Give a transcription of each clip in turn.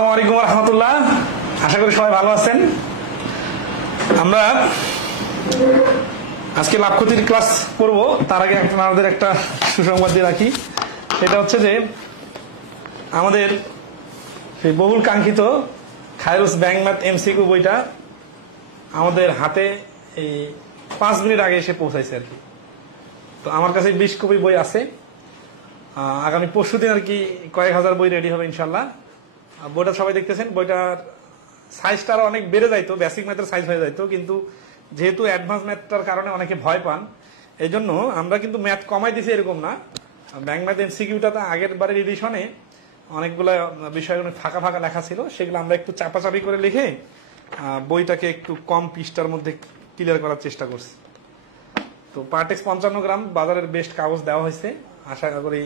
আসসালামু আলাইকুম ওয়া রাহমাতুল্লাহ। আশা করি সবাই ভালো আছেন। আমরা আজকে লাভ ক্ষতির ক্লাস করব, তার আগে আপনাদের একটা সুসংবাদ দিয়ে রাখি। সেটা হচ্ছে যে আমাদের সেই বহুল কাঙ্ক্ষিত খায়রুস ব্যাংক ম্যাথ এমসিকিউ বইটা আমাদের হাতে এই 5 মিনিট আগে এসে পৌঁছাইছে আর কি। তো আমার কাছে 20 কপি বই আছে। আগামী পরশুদিন আর কি কয়েক হাজার বই রেডি হবে ইনশাল্লাহ। বইটা সবাই দেখতেছেন, বইটার সাইজটা আরো অনেক বেড়ে যাইতো, বেসিক ম্যাথের সাইজ হয়ে যাইতো, কিন্তু যেহেতু অ্যাডভান্স ম্যাথটার কারণে অনেকে ভয় পান, এই জন্য আমরা কিন্তু ম্যাথ কমাই দিছি এরকম না। ব্যাংক ম্যাথ এমসিকিউটাতে আগের বারের এডিশনে অনেকগুলো বিষয় ফাঁকা ফাঁকা লেখা ছিল, সেগুলো আমরা একটু চাপাচাপি করে লিখে বইটাকে একটু কম পৃষ্ঠার মধ্যে ক্লিয়ার করার চেষ্টা করছি। তো পার্টেক্স 55 গ্রাম বাজারের বেস্ট কাগজ দেওয়া হয়েছে, আশা করি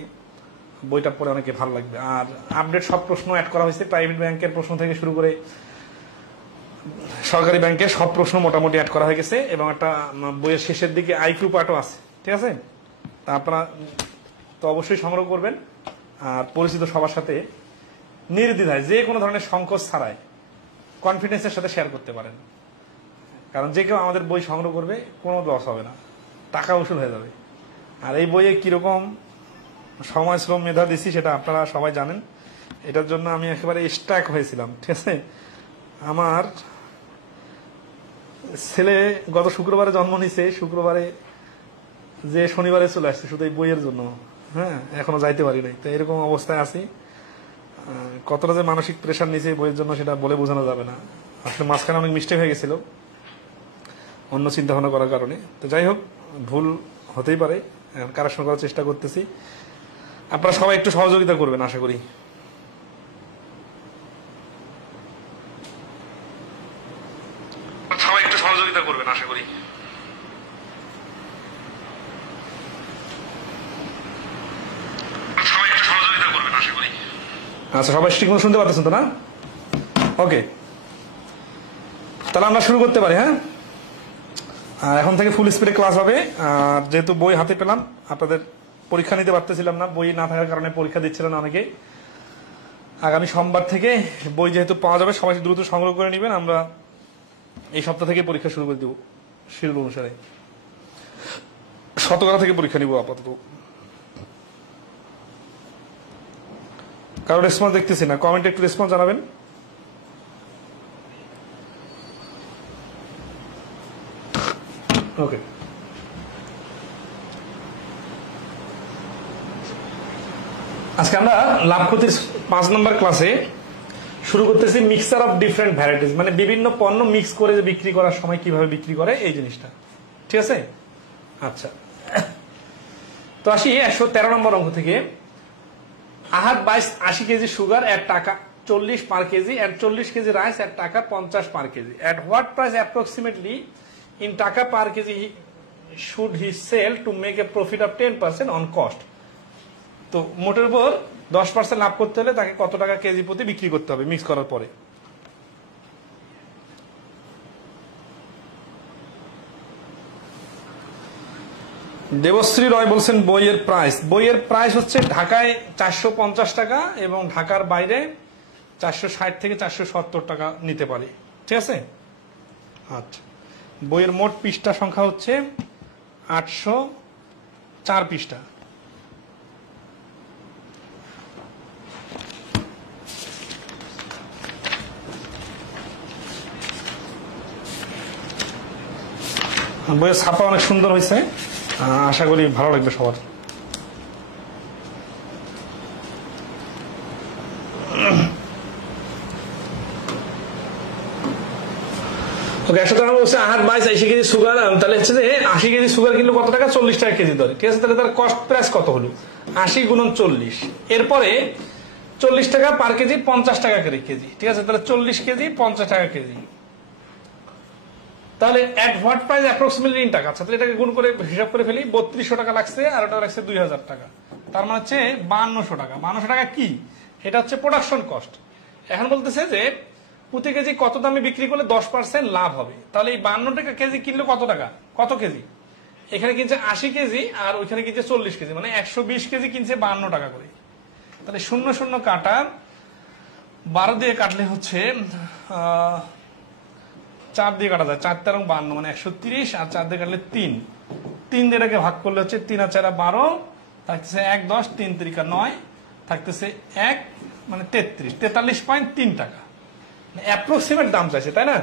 বইটা পড়ে অনেকে ভালো লাগবে। আর আপডেট সব প্রশ্ন অ্যাড করা হয়েছে, প্রাইভেট ব্যাংকের প্রশ্ন থেকে শুরু করে সরকারি ব্যাংকের সব প্রশ্ন মোটামুটি অ্যাড করা হয়ে গেছে, এবং একটা বইয়ের শেষের দিকে আইকিউ পার্টও আছে। ঠিক আছে, তা আপনারা তো অবশ্যই সংগ্রহ করবেন, আর পরিচিত সবার সাথে নির্দ্বিধায় যে কোনো ধরনের সংকোচ ছাড়াই কনফিডেন্সের সাথে শেয়ার করতে পারেন। কারণ যে কেউ আমাদের বই সংগ্রহ করবে, কোনো লস হবে না, টাকা উসুল হয়ে যাবে। আর এই বইয়ে কিরকম সময় শ্রম মেধা দিছি সেটা আপনারা সবাই জানেন। এটার জন্য আমি একেবারে স্ট্যাক হয়েছিলাম। ঠিক আছে, আমার ছেলে গত শুক্রবারে জন্ম নিছে, শুক্রবারে যে শনিবারে চলে আসছে শুধু এই বইয়ের জন্য। হ্যাঁ, এখনো যাইতে পারি নাই। তো এরকম অবস্থায় আছি। কতটা যে মানসিক প্রেশার নিছে বইয়ের জন্য সেটা বলে বোঝানো যাবে না। আসলে মাঝখানে অনেক মিস্টেক হয়ে গেছিল অন্য চিন্তা ভাবনা করার কারণে। তো যাই হোক, ভুল হতেই পারে, কারেকশন করার চেষ্টা করতেছি। আপনারা সবাই একটু সহযোগিতা করবেন আশা করি। সবাই একটু সহযোগিতা করবেন আশা করি। আচ্ছা, সবাই ঠিক মতো শুনতে পাচ্ছেন তো না? ওকে, তাহলে আমরা শুরু করতে পারি। হ্যাঁ, আর এখন থেকে ফুল স্পিডে ক্লাস হবে। আর যেহেতু বই হাতে পেলাম, আপনাদের পরীক্ষা নিতে পারতেছিলাম না, বই না থাকার কারণে পরীক্ষা দিচ্ছিলেন না অনেকে। আগামী সোমবার থেকে বই যেহেতু পাওয়া যাবে, সবাই দ্রুত সংগ্রহ করে নেবেন। আমরা এই সপ্তাহ থেকে পরীক্ষা শুরু করে দিব শিডিউল অনুসারে। শতকরা থেকে পরীক্ষা নিব আপাতত। কারো রেসপন্স দেখতেছি না, কমেন্টে একটু রেসপন্স জানাবেন। ওকে, আজকে আমরা লাভ ক্ষতির 5 নম্বর ক্লাসে শুরু করতেছি মিক্সচার অফ ডিফারেন্ট ভ্যারাইটিস, মানে বিভিন্ন পণ্য মিক্স করে যে বিক্রি করার সময় কিভাবে বিক্রি করে এই জিনিসটা। ঠিক আছে, আচ্ছা, তো আসি 113 নম্বর অঙ্ক থেকে। আহাদ 80 KG sugar at taka 40 per K G, at 40 K G rice at taka 50 per K G. At what price approximately in taka per K G should he sell to make a profit of 10% on cost? তো মোটের উপর 10% লাভ করতে হলে তাকে কত টাকা কেজি প্রতি বিক্রি করতে হবে মিক্স করার পরে? দেবশ্রী রয় বলছেন বইয়ের প্রাইস হচ্ছে ঢাকায় 450 টাকা এবং ঢাকার বাইরে 460 থেকে 470 টাকা নিতে পারে। ঠিক আছে, আচ্ছা, বইয়ের মোট পৃষ্ঠা সংখ্যা হচ্ছে 804 পৃষ্ঠা। বইয়ের ছাপা অনেক সুন্দর হয়েছে, আশা করি ভালো লাগবে সবার। ওকে, 113 বলছে আহাদ 80 কেজি সুগার, তাহলে হচ্ছে যে 80 কেজি সুগার কিনলো কত টাকা? 40 টাকা কেজি ধরে। ঠিক আছে, তাহলে তার কস্ট প্রাইস কত হলো? 80 গুণন 40, এরপরে 40 টাকা পার কেজি 50 টাকা করে কেজি। ঠিক আছে, তাহলে 40 কেজি 50 টাকা কেজি। তাহলে এট হোয়াট প্রাইস অ্যাপ্রক্সিমেটলি ইন টাকা। আচ্ছা, তাহলে এটাকে গুণ করে হিসাব করে ফেলি। 3200 টাকা লাগছে, আর ওটা লাগছে 2000 টাকা, তার মানে হচ্ছে 5200 টাকা। 5200 টাকা কি? এটা হচ্ছে প্রোডাকশন কস্ট। এখন বলতেছে যে প্রতি কেজি কত দামে বিক্রি করলে 10% লাভ হবে। তাহলে এই 52 টাকা কেজি কিনলে কত টাকা? কত কেজি? এখানে কিনছে 80 কেজি আর ওইখানে কিনছে 40 কেজি, মানে 120 কেজি কিনছে 52 টাকা করে। তাহলে 00 কাটা 12 দিয়ে কাটলে হচ্ছে 4 দিয়ে কাটা যায়, 4 তেরো 52 মানে 130, আর 4 দিয়ে কাটলে 3 দিয়ে এটাকে ভাগ করলে হচ্ছে 3 আর 4 12, থাকতেছে 1 10, 3 3 9, থাকতেছে 1 মানে 43.3 টাকা অ্যাপ্রক্সিমেট দাম চাইছে, তাই না?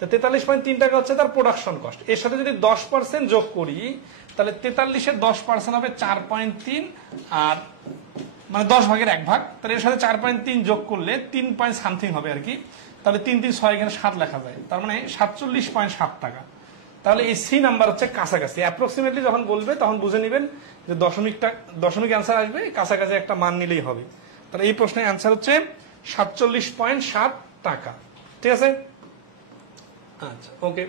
43.3 টাকা হচ্ছে তার প্রোডাকশন কস্ট। এর সাথে যদি 10% যোগ করি তাহলে 43-এর 10% হবে 4.3, আর মানে 10 ভাগের 1 ভাগ, তাহলে এর সাথে 4.3 যোগ করলে 3 পয়েন্ট সামথিং হবে আর কি। তাহলে 3 3 6 এখানে 7 লেখা যায়, তার মানে 47.7 টাকা। তাহলে এই সি নাম্বার হচ্ছে কাছাকাছি, অ্যাপ্রক্সিমেটলি যখন বলবে তখন বুঝে নেবেন যে দশমিক অ্যান্সার আসবে, কাছাকাছি একটা মান নিলেই হবে। তাহলে এই প্রশ্নের অ্যান্সার হচ্ছে 47.7 টাকা। ঠিক আছে, আচ্ছা ওকে।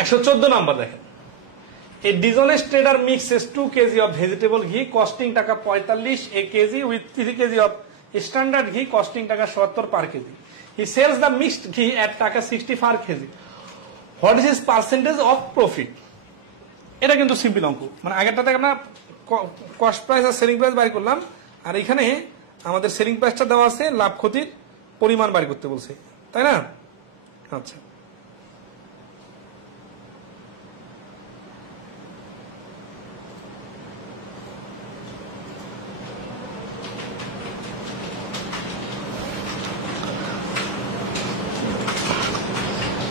114 নাম্বার দেখেন, a dishonest trader mixes 2 kg of vegetable ghee costing টাকা 45 a kg with 3 kg of standard ghee costing টাকা 70 per kg. He sells the mixed ghee at টাকা 60 per kg. What is his percentage of profit? এটা কিন্তু simple অঙ্ক, মানে আগেরটাতে আমরা cost price আর selling price বাড়ি করলাম, আর এখানে আমাদের সেলিং প্রাইসটা দেওয়া আছে, লাভ ক্ষতির পরিমাণ বাড়ি করতে বলছে, তাই না? আচ্ছা,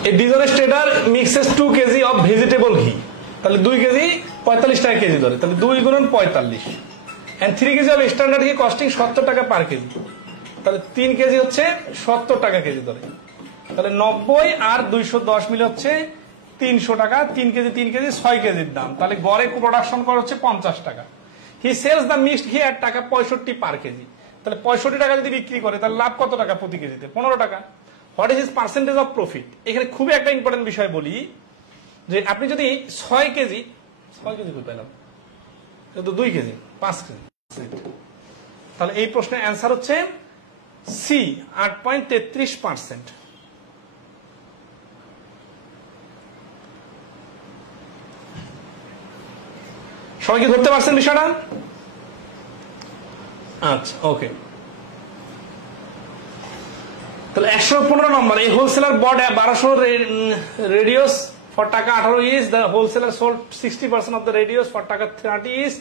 a dishonest trader mixes 2 kg of vegetable ghee, তাহলে 2 কেজি 45 টাকা কেজি ধরে, তাহলে 2 গুণন 45, and 3 KG of standard ghee costing 70 টাকা পার কেজি, তাহলে 3 কেজি হচ্ছে 70 টাকা কেজি ধরে, তাহলে 90 আর 210 মিলে হচ্ছে 300 টাকা। 3 কেজি 6 কেজির দাম, তাহলে গড়ে প্রোডাকশন করা হচ্ছে 50 টাকা। হি সেলস দ্য মিক্সড ঘি এট টাকা 65 পার কেজি, তাহলে 65 টাকা যদি বিক্রি করে তাহলে লাভ কত টাকা প্রতি কেজিতে? 15 টাকা। What is his percentage of profit? এখানে খুবই একটা ইম্পর্টেন্ট বিষয় বলি, যে আপনি যদি 6 কেজি করে পেলাম, কিন্তু 2 কেজি 5 কেজি, তাহলে এই প্রশ্নের অ্যান্সার হচ্ছে সি 8.33%। সবাই কি ধরতে পারছেন বিষয়টা? আচ্ছা ওকে, তাহলে 115 নম্বর, এই wholesaler bot 1200 radios for taka 18 each, the wholesaler sold 60% of the radios for taka 30 each,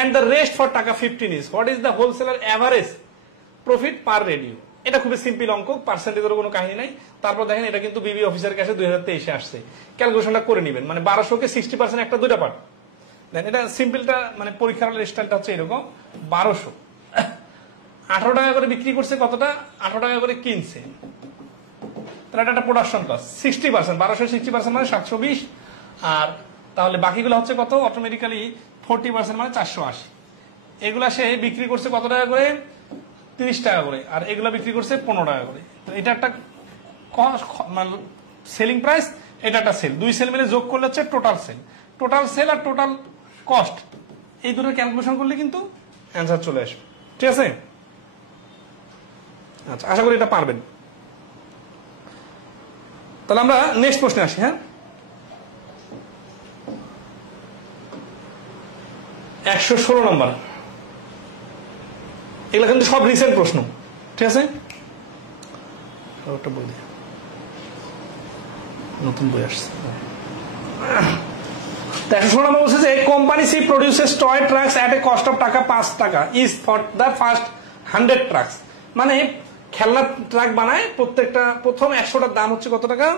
and the rest for taka 15 each. What is the wholesaler average profit per radio? এটা খুবই সিম্পল অঙ্ক, পার্সেন্টেজের কোনো কাহিনী নাই। তারপর দেখেন এটা কিন্তু বিবি অফিসার কাছে 2023 আসছে, ক্যালকুলেশনটা করে নেবেন, মানে 1200 কে 60% একটা দুইটা পার্ট দেন। এটা সিম্পলটা মানে পরীক্ষার স্টাইলটা হচ্ছে এরকম, 1200 18 টাকা করে বিক্রি করছে, কতটা? 18 টাকা করে কিনছে, তাহলে এটা একটা প্রোডাকশন কস্ট 60%, 1200 60% মানে 720, আর তাহলে বাকিগুলো হচ্ছে কত? অটোমেটিক্যালি 40% মানে 480। এগুলা সে বিক্রি করছে কত টাকা করে? 30 টাকা করে, আর এগুলা বিক্রি করছে 15 টাকা করে। তো এটা একটা মানে সেলিং প্রাইস, এটা একটা সেল, দুই সেল মিলে যোগ করলে হচ্ছে টোটাল সেল আর টোটাল কস্ট, এই দুটোর ক্যালকুলেশন করলে কিন্তু অ্যান্সার চলে আসবে। ঠিক আছে, আচ্ছা আশা করি এটা পারবেন। তাহলে আমরা নেক্সট প্রশ্নে আসি। হ্যাঁ, 116 নম্বর, এগুলো কিন্তু সব রিসেন্ট প্রশ্ন। ঠিক আছে, নতুন বই আসছে। 116 নম্বর বলছে যে company C produces toy trucks at a cost of টাকা 5 টাকা is for the first 100 trucks, মানে খেলনা ট্রাক বানায়, প্রত্যেকটা প্রথম 100টার দাম হচ্ছে কত টাকা?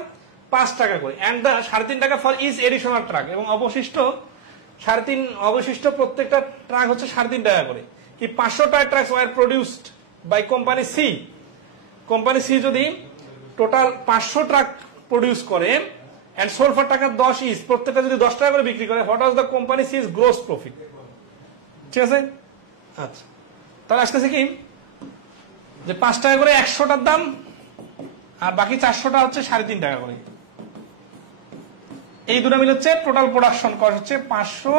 5 টাকা করে, এন্ড দ্য 3.5 টাকা ফর ইজ এডিশনাল ট্রাক, এবং অবশিষ্ট 3.5 অবশিষ্ট প্রত্যেকটা ট্রাক হচ্ছে 3.5 টাকা করে। এই 500 toy trucks were produced by company C, company C যদি টোটাল 500 ট্রাক প্রডিউস করে এন্ড সোল্ড ফর টাকা 10 ইজ, প্রত্যেকটা যদি 10 টাকা করে বিক্রি করে, what was the company C's gross profit? ঠিক আছে, আচ্ছা তাহলে আসতেছে কি যে 5 টাকা করে 100টার দাম, আর বাকি 400টা হচ্ছে 3.5 টাকা করে, এই দুটো মিলে হচ্ছে টোটাল প্রোডাকশন কস্ট হচ্ছে 500,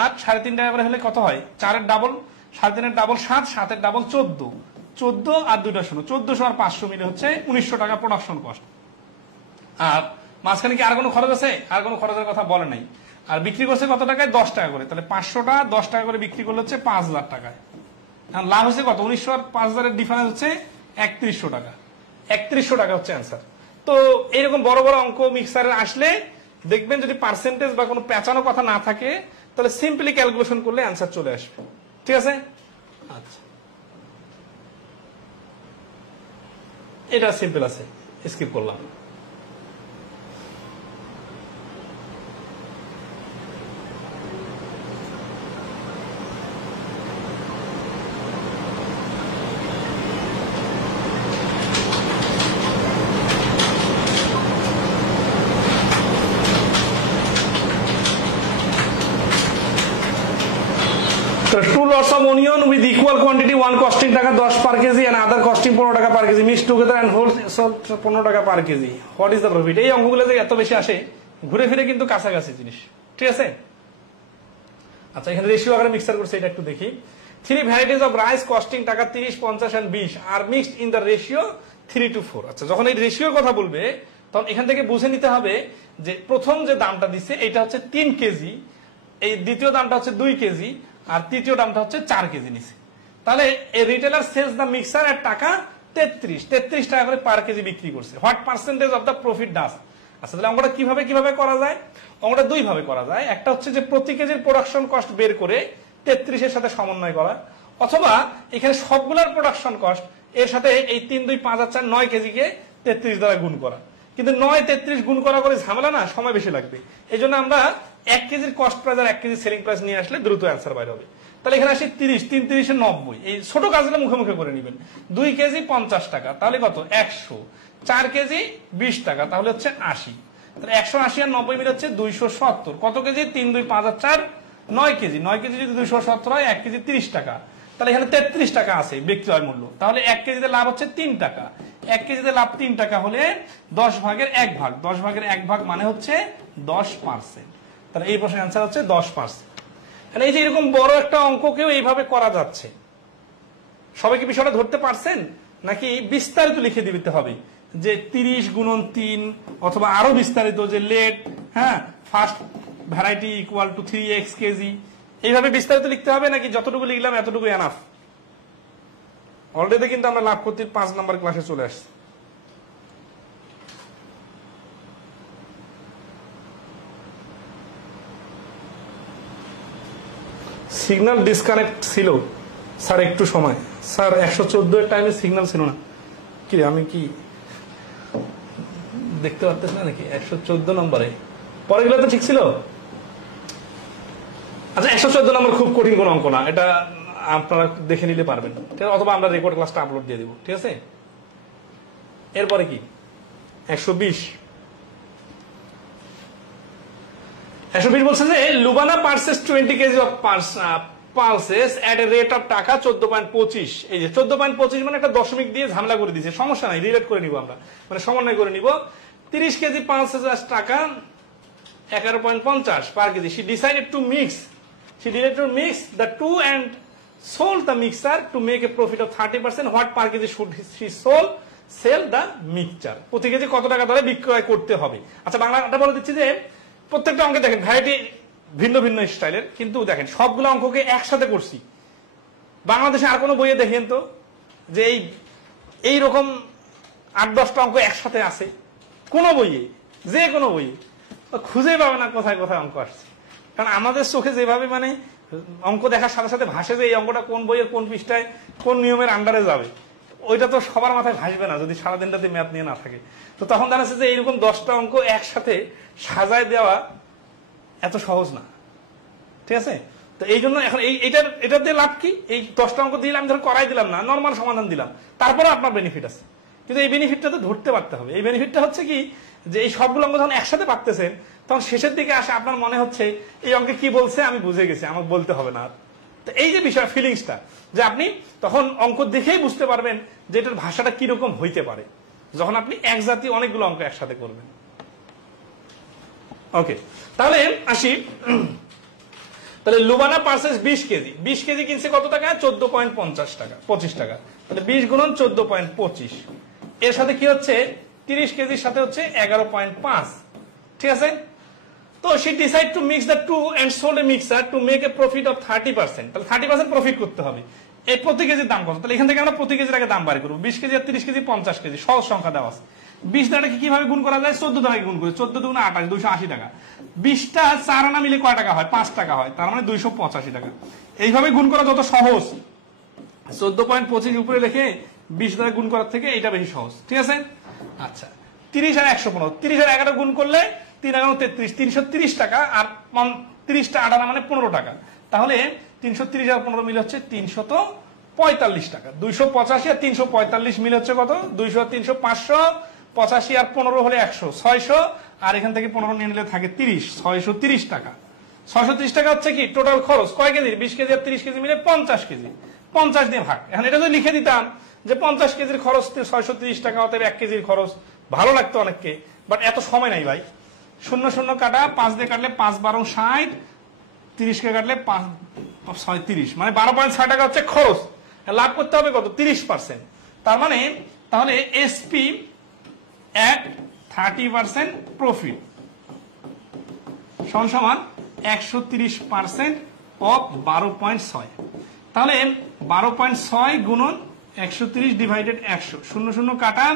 আর 3.5 টাকা করে হলে কত হয়? 4-এর ডাবল, 3.5-এর ডাবল 7, 7-এর ডাবল 14, আর 2টা শূন্য, 1400 আর 500 মিলে হচ্ছে 1900 টাকা প্রোডাকশন কস্ট। আর মাঝখানে কি আর কোনো খরচ আছে? আর কোনো খরচের কথা বলে নাই। আর বিক্রি করছে কত টাকায়? 10 টাকা করে, তাহলে 500টা 10 টাকা করে বিক্রি করলে হচ্ছে 5000 টাকায়। লাভ হচ্ছে কত? 1900 আর 5000 ডিফারেন্স হচ্ছে 3100 টাকা। 3100 টাকা হচ্ছে অ্যান্সার। তো এইরকম বড় বড় অঙ্ক মিক্সারে আসলে দেখবেন যদি পার্সেন্টেজ বা কোনো পেঁচানো কথা না থাকে তাহলে সিম্পলি ক্যালকুলেশন করলে অ্যান্সার চলে আসবে। ঠিক আছে? আচ্ছা, এটা সিম্পল আছে, স্কিপ করলাম। Two lots of onion with equal quantity, one costing টাকা 10 per kg and other costing 15 টাকা per kg, mixed together and whole sold 15 টাকা per kg. What is the profit? এই অঙ্কগুলো যে এত বেশি আসে ঘুরে ফিরে কিন্তু কাছাকাছি জিনিস। ঠিক আছে? আচ্ছা, এখানে রেশিও আকারে মিক্সার করছে, এটা একটু দেখি। 3 varieties of rice costing টাকা 30, 50 and 20 are mixed in the ratio 3:4. আচ্ছা, যখন এই রেশিওর কথা বলবে তখন এখান থেকে বুঝে নিতে হবে যে প্রথম যে দামটা দিছে এটা হচ্ছে 3 কেজি, এই দ্বিতীয় দামটা হচ্ছে 2 কেজি, আর তৃতীয় দামটা হচ্ছে 4 কেজি নিছে। তাহলে এই রিটেলার সেলস দা মিক্সার এর টাকা 33 টাকা করে পার কেজি বিক্রি করছে। What percentage of the profit does? আচ্ছা, তাহলে অঙ্কটা কিভাবে করা যায়? অঙ্কটা দুই ভাবে করা যায়। একটা হচ্ছে যে প্রতি কেজির প্রোডাকশন কস্ট বের করে 33 এর সাথে সমন্বয় করা, অথবা এখানে সবগুলোর প্রোডাকশন কস্ট এর সাথে এই 3, 2, 5 আর 4 9 কেজিকে 33 দ্বারা গুণ করা। কিন্তু 9, 33 গুণ করা করে ঝামেলা না, সময় বেশি লাগবে। এই জন্য আমরা 1 কেজির কস্ট প্রাইস আর 1 কেজির সেলিং প্রাইস নিয়ে আসলে দ্রুত অ্যান্সার বাইরে হবে। তাহলে এখানে আসি 30, 3 30 90, এই ছোট কাজগুলো মুখে মুখে করে নেবেন। 2 কেজি 50 টাকা, তাহলে কত? 100। 4 কেজি 20 টাকা, তাহলে হচ্ছে 80। তাহলে 180 আর 90 মিলে হচ্ছে 270। কত কেজি? 3, 2, 5 আর 4 9 কেজি। 9 কেজি যদি 270 হয়, 1 কেজি 30 টাকা, তাহলে এখানে 33 টাকা আছে বিক্রয় মূল্য। তাহলে 1 কেজিতে লাভ হচ্ছে 3 টাকা। 1 কেজিতে লাভ 3 টাকা হলে 10 ভাগের 1 ভাগ, 10 ভাগের 1 ভাগ মানে হচ্ছে 10%। তাহলে এই প্রশ্নের অ্যান্সার হচ্ছে 10%। এই যে এরকম বড় একটা অঙ্ককেও এইভাবে করা যাচ্ছে। সবাই কি বিষয়টা ধরতে পারছেন? নাকি বিস্তারিত লিখে দিতে হবে যে 30 গুণন 3, অথবা আরো বিস্তারিত যে লেট, হ্যাঁ, first variety equal to 3x KG, এইভাবে বিস্তারিত লিখতে হবে, নাকি যতটুকু লিখলাম এতটুকু এনাফ? অলরেডি কিন্তু আমরা লাভ করতে 5 নম্বর ক্লাসে চলে আসছি। সিগন্যাল ডিসকানেক্ট ছিল স্যার, একটু সময় স্যার। 114 এর টাইমে সিগন্যাল ছিল না কি? আমি কি দেখতে পারতেছি না নাকি? 114 নম্বরে পরে গেলে তো ঠিক ছিল। আচ্ছা, 114 নম্বর খুব কঠিন কোন অঙ্ক না, এটা আপনারা দেখে নিলে পারবেন, ঠিক আছে? অথবা আমরা রেকর্ড ক্লাসটা আপলোড দিয়ে দিব, ঠিক আছে? এরপরে কি 120 বলছে যে Lubana purchase 20 KG of pulses at a rate of টাকা 14.25। এই যে 14.25 মানে একটা দশমিক দিয়ে ঝামেলা করে দিয়েছে, সমস্যা নাই, রিলেট করে নিব আমরা, মানে সমন্বয় করে নিব। 30 কেজি পালসেস টাকা 11.50 পার KG. She decided to mix the two and sold the mixture to make a profit of 30%. What per kg should she sell the mixture? প্রতি কেজি কত টাকা ধরে বিক্রয় করতে হবে? আচ্ছা, বাংলাটা বলে দিচ্ছি যে প্রত্যেকটা অঙ্কে দেখেন ভ্যারাইটি ভিন্ন ভিন্ন স্টাইলের, কিন্তু দেখেন সবগুলো অঙ্ককে একসাথে করছি। বাংলাদেশে আর কোনো বইয়ে দেখেন তো যে এইরকম 8-10টা অঙ্ক একসাথে আছে? কোন বইয়ে, যে কোনো বইয়ে খুঁজে পাবে না কোথায় কোথায় অঙ্ক আসছে। কারণ আমাদের চোখে যেভাবে মানে অঙ্ক দেখার সাথে সাথে ভাসে যে এই অঙ্কটা কোন বইয়ের কোন পৃষ্ঠায় কোন নিয়মের আন্ডারে যাবে, ওইটা তো সবার মাথায় ভাসবে না যদি সারাদিনটাতে ম্যাথ নিয়ে না থাকে। তো তখন দেখা যাচ্ছে যে এইরকম 10টা অঙ্ক একসাথে সাজায় দেওয়া এত সহজ না, ঠিক আছে? তো এই জন্য এখন এটা দিয়ে লাভ কি? এই 10টা অঙ্ক দিয়ে আমি ধর করাই দিলাম না, নর্মাল সমাধান দিলাম, তারপরে আপনার বেনিফিট আছে। কিন্তু এই বেনিফিটটা তো ধরতে পারতে হবে। এই বেনিফিটটা হচ্ছে কি, যে এই সবগুলো অঙ্ক যখন একসাথে পারতেছেন তখন শেষের দিকে আসে আপনার মনে হচ্ছে এই অঙ্কে কি বলছে আমি বুঝে গেছি, আমাকে বলতে হবে না। তো এই যে বিষয় ফিলিংসটা, যে আপনি তখন অঙ্ক দেখেই বুঝতে পারবেন যে এটার ভাষাটা কিরকম হইতে পারে যখন আপনি এক জাতীয় অনেকগুলো অঙ্ক একসাথে করবেন। ওকে, তাহলে আসি। তাহলে লুবানা পার্সেস 20 কেজি, 20 কেজি কিনছে কত টাকা? 14.50 টাকা, 25 টাকা। তাহলে 20 গুণন 14.25, এর সাথে কি হচ্ছে 30 কেজির সাথে হচ্ছে 11.5, ঠিক আছে? তো she decide to mix the two and sold a mixer to make a profit of 30%। তাহলে 30% প্রফিট করতে হবে। এই প্রতি কেজির দাম কত, তাহলে এখান থেকে আমরা প্রতি কেজির আগে দাম বাড়ি করবো। 20 কেজি আর 30 কেজি 50 কেজি সহজ সংখ্যা দেওয়া আছে। 20 দ্বারাকে কিভাবে গুণ করা যায়, 14 দ্বারা গুণ করে, 14 দুগুণে 28, 280 টাকা। 20টা 4 আনা মিলে কয় টাকা হয়, 5 টাকা হয়, তার মানে 285 টাকা। এইভাবে গুণ করা যত সহজ, 14.25 উপরে রেখে 20 দ্বারা গুণ করার থেকে এটা বেশি সহজ, ঠিক আছে। আচ্ছা 30 আর 115, 30 আর 11 গুণ করলে 3 11 33, 330 টাকা, আর 30টা 8 আনা মানে 15 টাকা, তাহলে 330 আর 15 মিলে হচ্ছে 345 টাকা। 285 আর 345 মিলে হচ্ছে কত, 200 আর 300 585 আর 15 হলে 100, 600, আর এখান থেকে 15 নিয়ে নিলে থাকে 30, 630 টাকা। 630 টাকা হচ্ছে কি টোটাল খরচ, কয় কেজি, 20 কেজি আর 30 কেজি মিলে 50 কেজি, 50 দিয়ে ভাগ। এখন এটা যদি লিখে দিতাম যে 50 কেজির খরচ 630 টাকা, অতএব 1 কেজির খরচ, ভালো লাগতো অনেককে, বাট এত সময় নাই ভাই। 0 0 কাটা, 5 দিয়ে কাটলে 5 12 60, 30 কে কাটলে 5 6 30, মানে 12.6 টাকা হচ্ছে খরচ। লাভ করতে হবে কত, 30%। তার মানে তাহলে এসপি at 30% প্রফিট সমান 130% অফ 12.6। তাহলে 12.6 গুণন 130 ডিভাইডেড 100, 0 0 কাটা,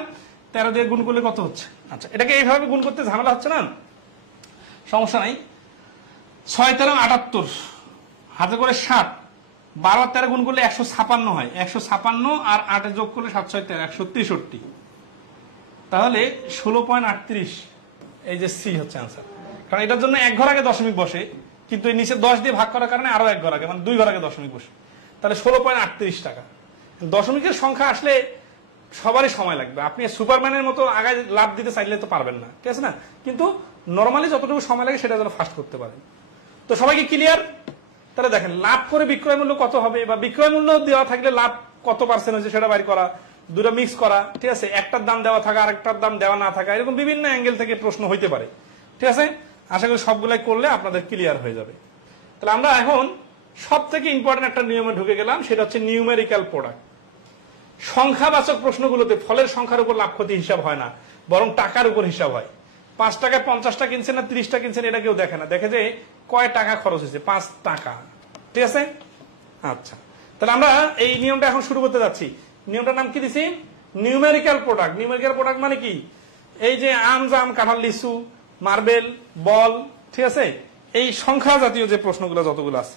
13 দিয়ে গুণ করলে কত হচ্ছে। আচ্ছা এটাকে এইভাবে গুণ করতে ঝামেলা হচ্ছে না, সমস্যা নাই। 6 13 78, হাতে করে 60, 12 আর 13 গুণ করলে 156 হয়, 156 আর 8 যোগ করলে 7 6 13, 163। তাহলে 16.38, এই যে সি হচ্ছে আনসার। কারণ এটার জন্য 1 ঘর আগে দশমিক বসে, কিন্তু এই নিচে 10 দিয়ে ভাগ করার কারণে আরো 1 ঘর আগে, মানে 2 ঘর আগে দশমিক বসে। তাহলে 16.38 টাকা। দশমিকের সংখ্যা আসলে সবারই সময় লাগবে, আপনি সুপারম্যানের মতো আগায় লাভ দিতে চাইলে তো পারবেন না, ঠিক আছে না, কিন্তু নর্মালি যতটুকু সময় লাগে সেটা যেন ফাস্ট করতে পারেন। তো সবাইকে ক্লিয়ার। তাহলে দেখেন লাভ করে বিক্রয় মূল্য কত হবে, বা বিক্রয় মূল্য দেওয়া থাকলে লাভ কত পার্সেন্ট হয়েছে সেটা বাইর করা, দুটো মিক্স করা, ঠিক আছে। একটার দাম দেওয়া থাকা, আরেকটার দাম দেওয়া না থাকা, এরকম বিভিন্ন অ্যাঙ্গেল থেকে প্রশ্ন হইতে পারে, ঠিক আছে। আশা করি সবগুলাই করলে আপনাদের ক্লিয়ার হয়ে যাবে। তাহলে আমরা এখন সব থেকে ইম্পর্টেন্ট একটা নিয়মে ঢুকে গেলাম, সেটা হচ্ছে নিউমেরিক্যাল প্রোডাক্ট। সংখ্যাবাচক প্রশ্নগুলোতে ফলের সংখ্যার উপর লাভ ক্ষতি হিসাব হয় না, বরং টাকার উপর হিসাব হয়। 5 টাকায় 50টা কিনছেন না 30টা কিনছেন এটা কেউ দেখে না, দেখে যে কয় টাকা খরচ হয়েছে, 5 টাকা, ঠিক আছে। আচ্ছা তাহলে আমরা এই নিয়মটা এখন শুরু করতে যাচ্ছি। নিয়মটার নাম কি দিছি, নিউমেরিক্যাল প্রোডাক্ট। নিউমেরিক্যাল প্রোডাক্ট মানে কি, এই যে আম জাম কাঁঠাল লিচু মার্বেল বল, ঠিক আছে, এই সংখ্যা জাতীয় যে প্রশ্নগুলো যতগুলো আছে,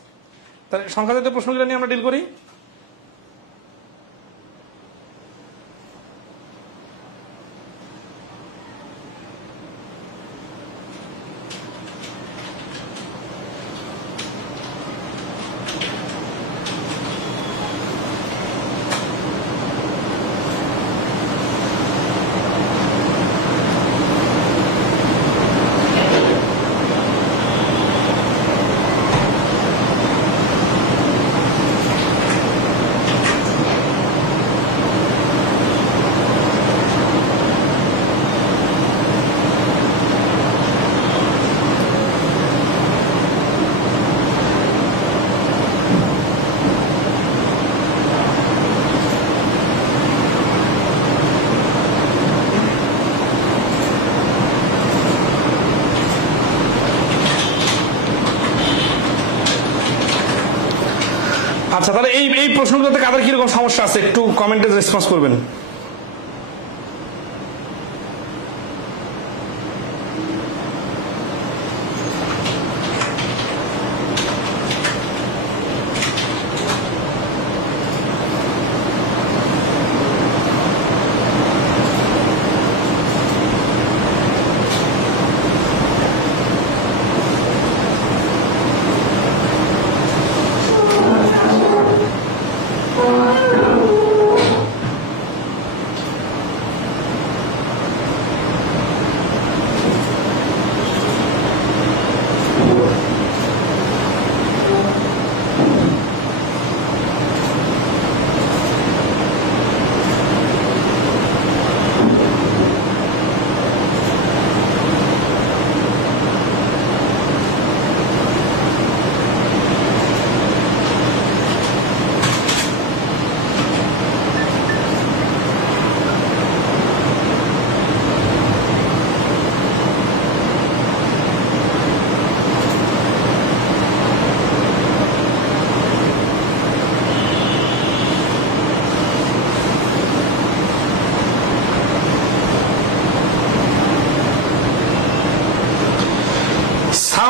তাহলে সংখ্যা জাতীয় প্রশ্নগুলো নিয়ে আমরা ডিল করি। আচ্ছা তাহলে এই প্রশ্নগুলোতে কাদের কিরকম সমস্যা আছে একটু কমেন্টে রেসপন্স করবেন।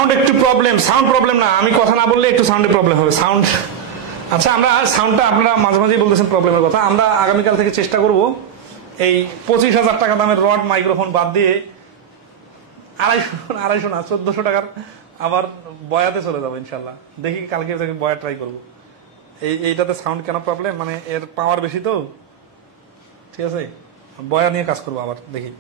সাউন্ড একটু প্রবলেম, সাউন্ড প্রবলেম না, আমি কথা না বললে একটু সাউন্ডের প্রবলেম হবে, সাউন্ড। আচ্ছা, আমরা সাউন্ডটা আপনারা মাঝে মাঝেই বলতেছেন প্রবলেমের কথা, আমরা আগামীকাল থেকে চেষ্টা করব এই 25,000 টাকা দামের রড মাইক্রোফোন বাদ দিয়ে 250 না 1400 টাকার আবার বয়াতে চলে যাবো ইনশাল্লাহ। দেখি কালকে থেকে বয়া ট্রাই করবো। এইটাতে সাউন্ড কেন প্রবলেম, মানে এর পাওয়ার বেশি তো, ঠিক আছে, বয়া নিয়ে কাজ করবো আবার, দেখি।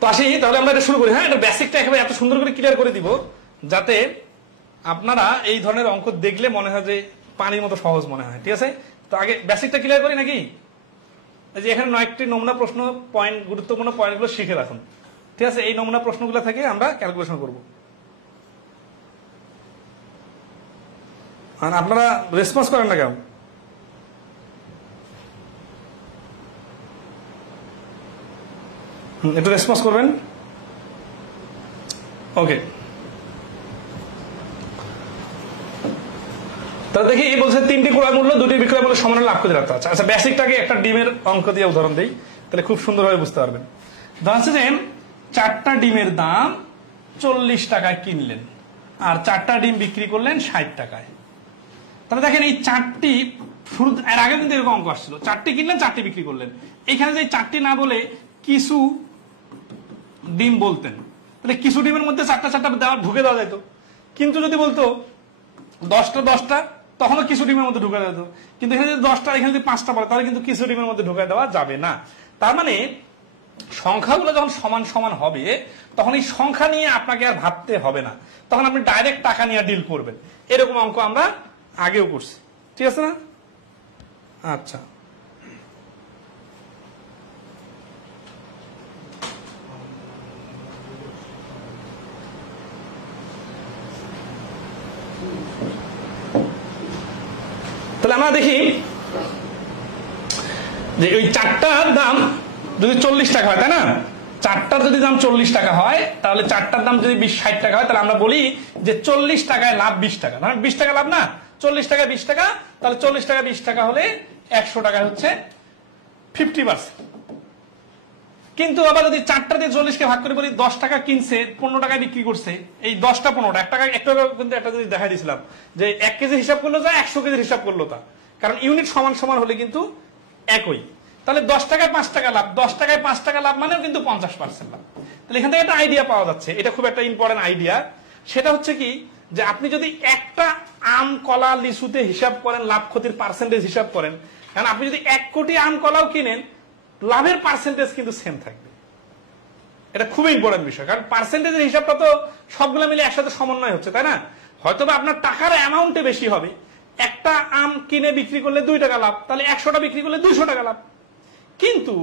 তো আসি তাহলে আমরা এটা শুরু করি। হ্যাঁ, এটা বেসিকটা একেবারে এত সুন্দর করে ক্লিয়ার করে দিব যাতে আপনারা এই ধরনের অঙ্ক দেখলে মনে হয় যে পানির মতো সহজ মনে হয়, ঠিক আছে। তো আগে বেসিকটা ক্লিয়ার করি নাকি? এই যে এখানে 9টি নমুনা প্রশ্ন, পয়েন্ট, গুরুত্বপূর্ণ পয়েন্টগুলো শিখে রাখুন, ঠিক আছে। এই নমুনা প্রশ্নগুলো থেকে আমরা ক্যালকুলেশন করব। আর আপনারা রেসপন্স করেন না কেন? একটু রেসপন্স করবেন। ওকে, তাহলে দেখি বলছে 3টি ক্রয় মূল্য 2টি বিক্রয় মূল্য সমান লাভ করে রাখতে। আচ্ছা, বেসিকটাকে একটা ডিমের অঙ্ক দিয়ে উদাহরণ দেই, তাহলে খুব সুন্দরভাবে বুঝতে পারবেন। ধরা হচ্ছে যে 4টা ডিমের দাম 40 টাকায় কিনলেন আর 4টা ডিম বিক্রি করলেন 60 টাকায়। তাহলে দেখেন এই 4টি, শুরু এর আগে কিন্তু এরকম অঙ্ক আসছিল, 4টি কিনলেন 4টি বিক্রি করলেন। এইখানে যে 4টি না বলে কিছু ডিম বলতেন, তাহলে কিছু ডিমের মধ্যে 4টা ঢুকে দেওয়া যেত। কিন্তু যদি বলতো 10টা তখনও কিছু ডিমের মধ্যে ঢুকে দেওয়া যেত। কিন্তু এখানে যদি 10টা, এখানে যদি 5টা বলে, তাহলে কিন্তু কিছু ডিমের মধ্যে ঢুকে দেওয়া যাবে না। তার মানে সংখ্যাগুলো যখন সমান সমান হবে তখন এই সংখ্যা নিয়ে আপনাকে আর ভাবতে হবে না, তখন আপনি ডাইরেক্ট টাকা নিয়ে ডিল করবেন। এরকম অঙ্ক আমরা আগেও করছি, ঠিক আছে না? আচ্ছা, তাহলে আমরা দেখি যে ওই 4টার দাম যদি 40 টাকা হয়, তাই না? 4টার যদি দাম 40 টাকা হয়, তাহলে 4টার দাম যদি 60 টাকা হয়, তাহলে আমরা বলি যে 40 টাকায় লাভ 20 টাকা, না 20 টাকা লাভ না, 40 টাকায় 20 টাকা, তাহলে 40 টাকা 20 টাকা হলে 100 টাকা হচ্ছে 50%। কিন্তু আবার যদি 4টা দিয়ে 40কে ভাগ করে বলি 10 টাকা কিনছে 15 টাকায় বিক্রি করছে, এই 10টা 15টা 1 টাকা, একটু কিন্তু একটা যদি দেখা দিয়েছিলাম যে 1 কেজি হিসাব করলো তা 100 কেজির হিসাব করলো তা, কারণ ইউনিট সমান সমান হলে কিন্তু একই। তাহলে 10 টাকায় 5 টাকা লাভ, 10 টাকায় 5 টাকা লাভ মানেও কিন্তু 50% লাভ। তাহলে এখান থেকে একটা আইডিয়া পাওয়া যাচ্ছে, এটা খুব একটা ইম্পর্টেন্ট আইডিয়া। সেটা হচ্ছে কি, যে আপনি যদি একটা আম কলা লিচুতে হিসাব করেন, লাভ ক্ষতির পার্সেন্টেজ হিসাব করেন, কারণ আপনি যদি 1 কোটি আম কলাও কিনেন, লাভের পার্সেন্টেজ কিন্তু সেম থাকবে। এটা খুবই ইম্পর্টেন্ট বিষয়, কারণ পার্সেন্টেজের হিসাবটা তো সবগুলো মিলে একসাথে সমন্বয় হচ্ছে, তাই না? হয়তো আপনার টাকার অ্যামাউন্টে বেশি হবে, একটা আম কিনে বিক্রি করলে 2 টাকা লাভ, তাহলে 100টা বিক্রি করলে 200 টাকা লাভ। কিন্তু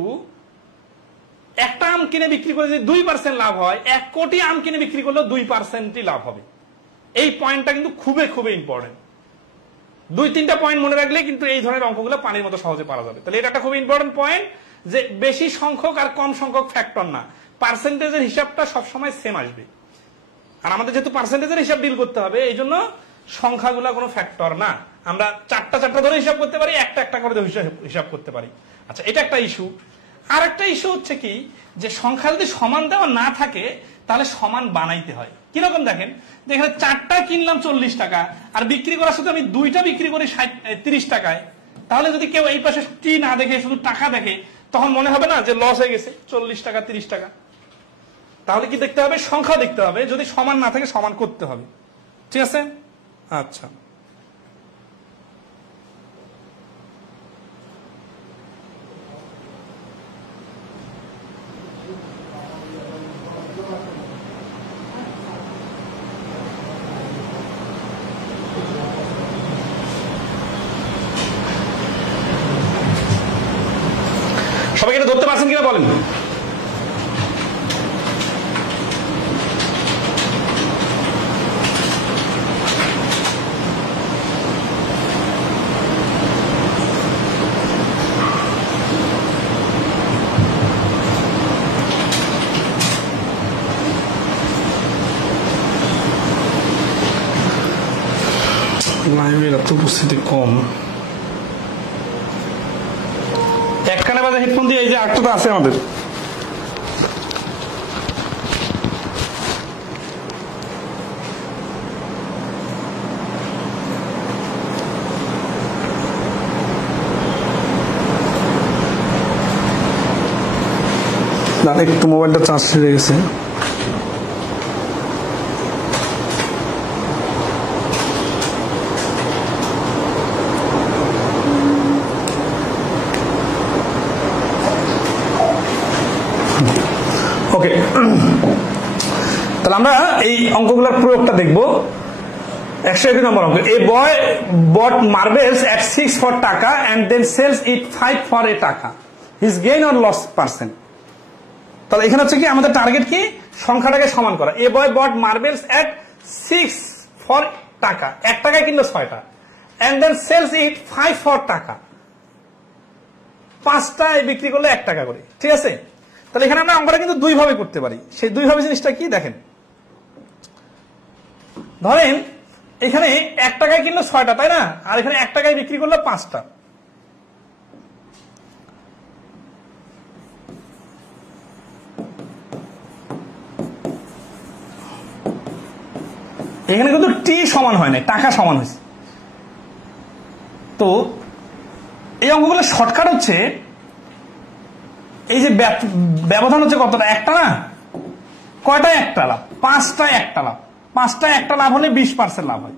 একটা আম কিনে বিক্রি করে যদি 2% লাভ হয়, 1 কোটি আম কিনে বিক্রি করলে 2%ই লাভ হবে। এই পয়েন্টটা কিন্তু খুবই খুবই ইম্পর্টেন্ট। 2-3টা পয়েন্ট মনে রাখলে কিন্তু এই ধরনের অঙ্কগুলো পানির মতো সহজে পারা যাবে। তাহলে এটা একটা খুব ইম্পর্টেন্ট পয়েন্ট, যে বেশি সংখ্যক আর কম সংখ্যক ফ্যাক্টর না, পার্সেন্টেজের হিসাবটা সবসময় সেম আসবে। আর আমাদের যেহেতু পার্সেন্টেজের হিসাব ডিল করতে হবে, এই জন্য সংখ্যাগুলো কোনো ফ্যাক্টর না, আমরা 4টা ধরে হিসাব করতে পারি, একটা করে হিসাব করতে পারি। আচ্ছা, এটা একটা ইস্যু। আর একটা ইস্যু হচ্ছে কি, যে সংখ্যা যদি সমান দেওয়া না থাকে তাহলে সমান বানাইতে হয়। কিরকম দেখেন, এখানে 4টা কিনলাম 40 টাকা আর বিক্রি করার সাথে আমি 2টা বিক্রি করি 30 টাকায়, তাহলে যদি কেউ এই পাশে টি না দেখে শুধু টাকা দেখে, তখন মনে হবে না যে লস হয়ে গেছে 40 টাকা 30 টাকা। তাহলে কি দেখতে হবে, সংখ্যা দেখতে হবে, যদি সমান না থাকে সমান করতে হবে, ঠিক আছে? আচ্ছা, সবাই এটা ধরতে পারছেন কিনা বলেন? লাইভের এত উপস্থিতি কম, একখানে বাজে হেডফোন দিয়ে, এই যে 8টা আছে আমাদের। একটু মোবাইলটা চার্জ হয়ে গেছে। ওকে, তাহলে আমরা এই অঙ্কগুলোর প্রয়োগটা দেখবো। 101 নম্বর অঙ্ক, এ বয় bought marbles at 6 for টাকা and then sells it 5 for a টাকা, his gain or loss %। তাহলে এখানে হচ্ছে কি আমাদের টার্গেট কি, সংখ্যাটাকে সমান করা। এ বয় bought marbles at 6 for টাকা, 1 টাকায় কিনলো 6টা, and then sells it 5 for টাকা, 5টায় বিক্রি করলে 1 টাকা করে, ঠিক আছে। তাহলে এখানে আমরা অঙ্কটা কিন্তু দুই ভাবে করতে পারি। সেই দুই ভাবে জিনিসটা কি দেখেন, ধরেন এখানে 1 টাকায় কিনলো 6টা, তাই না, আর এখানে 1 টাকায় বিক্রি করলো 5টা। এখানে কিন্তু টি সমান হয় না, টাকা সমান হয়েছে। তো এই অঙ্কগুলো শর্টকাট হচ্ছে, এই যে ব্যবধান হচ্ছে কতটা, একটা না, কয়টায় একটা লাভ, 5টায় একটা লাভ, 5টায় একটা লাভ হলে 20% লাভ হয়।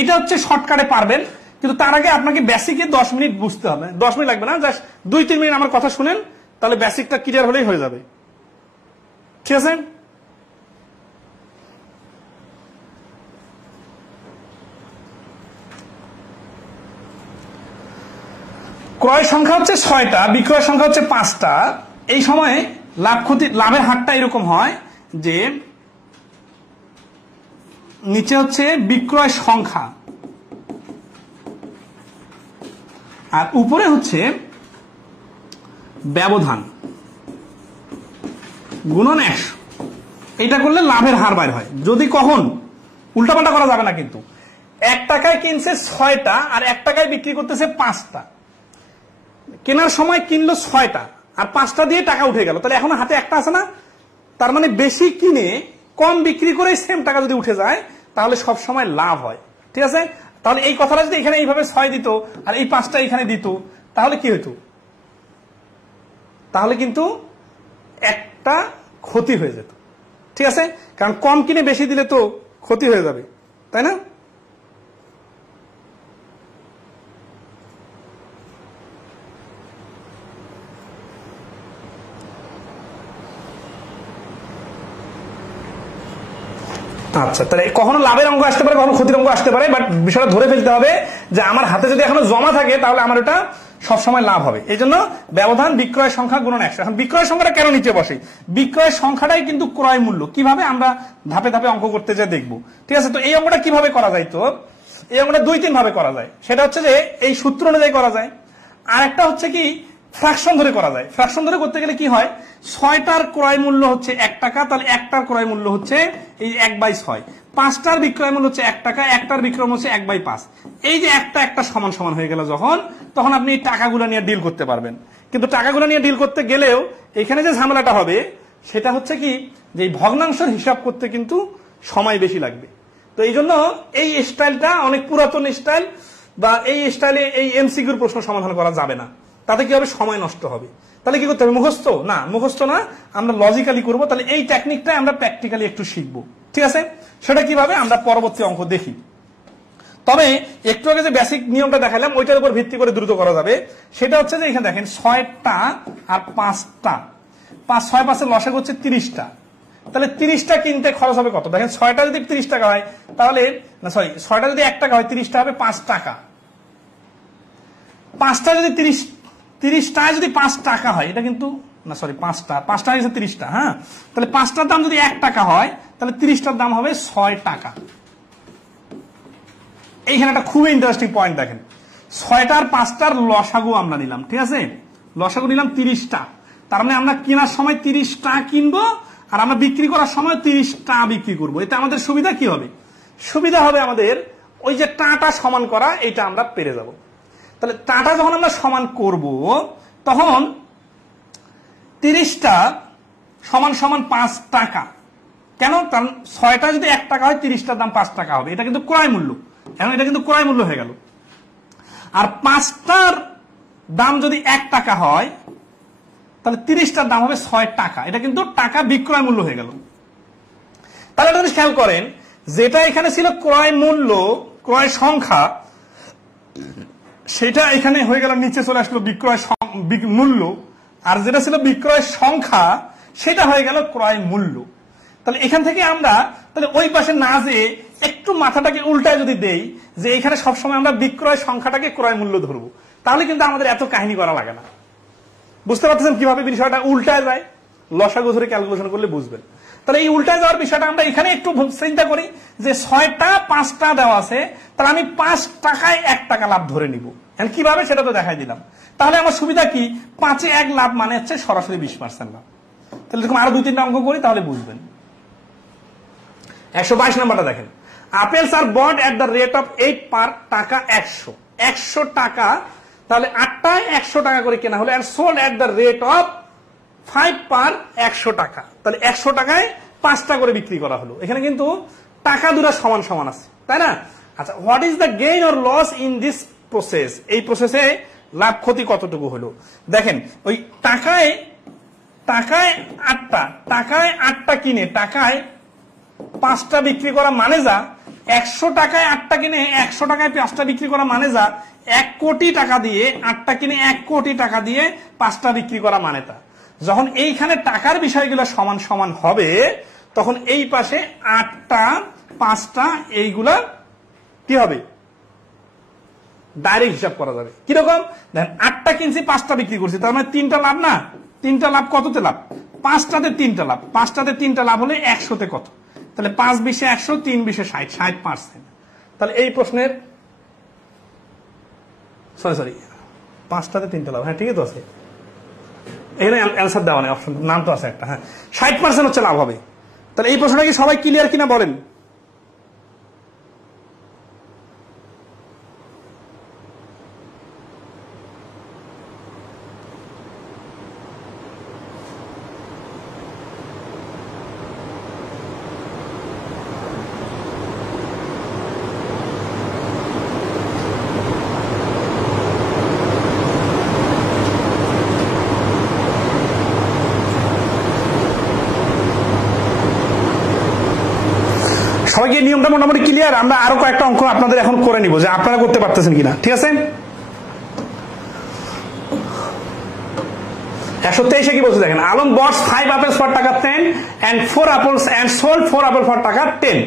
এটা হচ্ছে শর্টকাটে পারবেন, কিন্তু তার আগে আপনাকে বেসিকে 10 মিনিট বুঝতে হবে। 10 মিনিট লাগবে না, জাস্ট 2-3 মিনিট আমার কথা শুনেন, তাহলে বেসিকটা ক্লিয়ার হলেই হয়ে যাবে, ঠিক আছে। ক্রয় সংখ্যা হচ্ছে 6টা, বিক্রয় সংখ্যা হচ্ছে 5টা। এই সময়ে লাভের হারটা এরকম হয় যে নিচে হচ্ছে বিক্রয় সংখ্যা আর উপরে হচ্ছে ব্যবধান গুণন 100। এটা করলে লাভের হার বাইর হয়। যদি কখন উল্টাপাল্টা করা যাবে না, কিন্তু 1 টাকায় কিনছে 6টা আর 1 টাকায় বিক্রি করতেছে 5টা, কেনার সময় কিনলো 6টা আর 5টা দিয়ে টাকা উঠে গেল, তাহলে এখন হাতে একটা আছে না, তার মানে বেশি কিনে কম বিক্রি করে সেম টাকা যদি উঠে যায় তাহলে সব সময় লাভ হয়, ঠিক আছে। তাহলে এই কথাটা যদি এখানে এইভাবে 6 দিত আর এই 5টা এখানে দিত, তাহলে কি হইতো, তাহলে কিন্তু একটা ক্ষতি হয়ে যেত, ঠিক আছে। কারণ কম কিনে বেশি দিলে তো ক্ষতি হয়ে যাবে, তাই না। আচ্ছা, তাহলে কখনো লাভের অঙ্ক আসতে পারে, কখনো ক্ষতির অঙ্ক আসতে পারে, বাট বিষয়টা ধরে ফেলতে হবে যে আমার হাতে যদি এখনো জমা থাকে তাহলে আমার ওটা সবসময় লাভ হবে। এই জন্য ব্যবধান বিক্রয় সংখ্যা গুণন 100। এখন বিক্রয় সংখ্যাটা কেন নিচে বসে, বিক্রয় সংখ্যাটাই কিন্তু ক্রয় মূল্য। কিভাবে আমরা ধাপে ধাপে অঙ্ক করতে যা দেখবো, ঠিক আছে। তো এই অঙ্কটা কিভাবে করা যায়, তো এই অঙ্কটা 2-3 ভাবে করা যায়। সেটা হচ্ছে যে এই সূত্র অনুযায়ী করা যায়, আর একটা হচ্ছে কি ফ্র্যাকশন ধরে করা যায়। ফ্র্যাকশন ধরে করতে গেলে কি হয়, 6টার ক্রয় মূল্য হচ্ছে 1 টাকা, তাহলে 1টার ক্রয় মূল্য হচ্ছে এই 1/6, 5টার বিক্রয় মূল্য হচ্ছে 1 টাকা, 1টার বিক্রয় মূল্য হচ্ছে 1/5। এই যে একটা সমান সমান হয়ে গেল যখন, তখন আপনি এই টাকাগুলো নিয়ে ডিল করতে পারবেন। কিন্তু টাকাগুলো নিয়ে ডিল করতে গেলেও এখানে যে ঝামেলাটা হবে সেটা হচ্ছে কি, যে ভগ্নাংশের হিসাব করতে কিন্তু সময় বেশি লাগবে। তো এই জন্য এই স্টাইলটা অনেক পুরাতন স্টাইল, বা এই স্টাইলে এই এমসিকিউর প্রশ্ন সমাধান করা যাবে না, তাতে কি হবে, সময় নষ্ট হবে। তাহলে কি করতে হবে, মুখস্থ না, মুখস্থ না, আমরা লজিক্যালি করবো। তাহলে এই টেকনিকটা আমরা প্র্যাকটিক্যালি একটু শিখবো, ঠিক আছে। সেটা কিভাবে আমরা পরবর্তী অঙ্ক দেখি। তবে একটু আগে যে বেসিক নিয়মটা দেখালাম ওইটার উপর ভিত্তি করে দ্রুত করা যাবে। সেটা হচ্ছে যে এখানে দেখেন 6টা আর 5টা, 6 5 লসাগু হচ্ছে 30টা। তাহলে 30টা কিনতে খরচ হবে কত, দেখেন 6টা যদি 30 টাকা হয় তাহলে, না সরি, 6টা যদি 1 টাকা হয় 30টা হবে 5 টাকা। 5টা যদি 30টায় যদি 5 টাকা হয়, এটা কিন্তু না, সরি, 5টা হচ্ছে 30টা, হ্যাঁ। তাহলে 5টার দাম যদি 1 টাকা হয় তাহলে 30টার দাম হবে 6 টাকা। এইখানে একটা খুবই ইন্টারেস্টিং পয়েন্ট দেখেন, 6টার 5টার লসাগু আমরা নিলাম, ঠিক আছে, লসাগু নিলাম 30টা। তার মানে আমরা কেনার সময় 30টা কিনবো আর আমরা বিক্রি করার সময় 30টা বিক্রি করবো। এতে আমাদের সুবিধা কি হবে, সুবিধা হবে আমাদের ওই যে টাটা সমান করা, এটা আমরা পেরে যাব। তাহলে টাটা যখন আমরা সমান করব তখন 30টা সমান সমান 5 টাকা। কেন, কারণ 6টা যদি 1 টাকা হয় 30টার দাম 5 টাকা হবে, এটা কিন্তু ক্রয় মূল্য, এখন এটা কিন্তু ক্রয় মূল্য হয়ে গেল। আর 5টার দাম যদি 1 টাকা হয় তাহলে 30টার দাম হবে 6 টাকা। এটা কিন্তু টাকা বিক্রয় মূল্য হয়ে গেল। তাহলে একটা জিনিস খেয়াল করেন, যেটা এখানে ছিল ক্রয় মূল্য, ক্রয় সংখ্যা, সেটা এখানে হয়ে গেল নিচে চলে আসলো বিক্রয় মূল্য, আর যেটা ছিল বিক্রয় সংখ্যা সেটা হয়ে গেল ক্রয় মূল্য। তাহলে এখান থেকে আমরা তাহলে ওই পাশে না যে একটু মাথাটাকে উল্টায় যদি দেই যে এখানে সবসময় আমরা বিক্রয় সংখ্যাটাকে ক্রয় মূল্য ধরবো, তাহলে কিন্তু আমাদের এত কাহিনী করা লাগে না। বুঝতে পারতেছেন কিভাবে বিষয়টা উল্টায় যায়? লসাগু ধরে ক্যালকুলেশন করলে বুঝবেন। তাহলে এই উল্টায় যাওয়ার বিষয়টা আমরা এখানে একটু চিন্তা করি যে 6টা 5টা দেওয়া আছে, তাহলে আমি 5 টাকায় 1 টাকা লাভ ধরে নিব। কিভাবে সেটা তো দেখাই দিলাম। তাহলে আমার সুবিধা কি, 5-এ 1 লাভ মানে হচ্ছে সরাসরি 20% লাভ। তাহলে এরকম আরো 2-3টা অঙ্ক করি তাহলে বুঝবেন। 122 নাম্বারটা দেখেন, apples are bought at the rate of 8 per টাকা 100 টাকা, তাহলে 8টায় 100 টাকা করে কেনা হলো, and sold at the rate of 5 পার 100 টাকা। তাহলে 100 টাকায় 5টা করে বিক্রি করা হলো। এখানে কিন্তু টাকা দুটো সমান সমান আছে, তাই না? আচ্ছা, what is the gain or loss in this process? এই প্রসেসে লাভ ক্ষতি কতটুকু হলো দেখেন। ওই টাকায় 8টা কিনে টাকায় 5টা বিক্রি করা মানে যা, 100 টাকায় 8টা কিনে 100 টাকায় 5টা বিক্রি করা মানে যা, 1 কোটি টাকা দিয়ে 8টা কিনে 1 কোটি টাকা দিয়ে 5টা বিক্রি করা মানে তা। যখন এইখানে টাকার বিষয়গুলো সমান সমান হবে, তখন এই পাশে 8টা 5টা এইগুলা কি হবে, ডাইরেক্ট হিসাব করা যাবে। কিরকম দেখেন, 8টা কিনছি 5টা বিক্রি করছি, তার মানে 3টা লাভ না? 3টা লাভ কততে লাভ? 5টাতে 3টা লাভ। 5টাতে 3টা লাভ হলে 100তে কত? তাহলে 5-20-এ 100, 3-20-এ 60, 60%। তাহলে এই প্রশ্নের সরি 5টাতে 3টা লাভ, হ্যাঁ ঠিকই তো আছে, এখানে অ্যান্সার দেওয়া নেই, অপশন নাম তো আছে একটা, হ্যাঁ 60% হচ্ছে লাভ হবে। তাহলে এই প্রশ্নটা কি সবাই ক্লিয়ার কিনা বলেন? সবাইকে নিয়মটা মোটামুটি ক্লিয়ার? আমরা আরো কয়েকটা অঙ্ক আপনাদের এখন করে নিব, যে আপনারা করতে পারতেছেন কিনা, ঠিক আছে? 123-এ কি বলছে দেখেন, আলম বটস 5 apples for টাকা 10 and 4 apples and sold 4 apples for টাকা 10।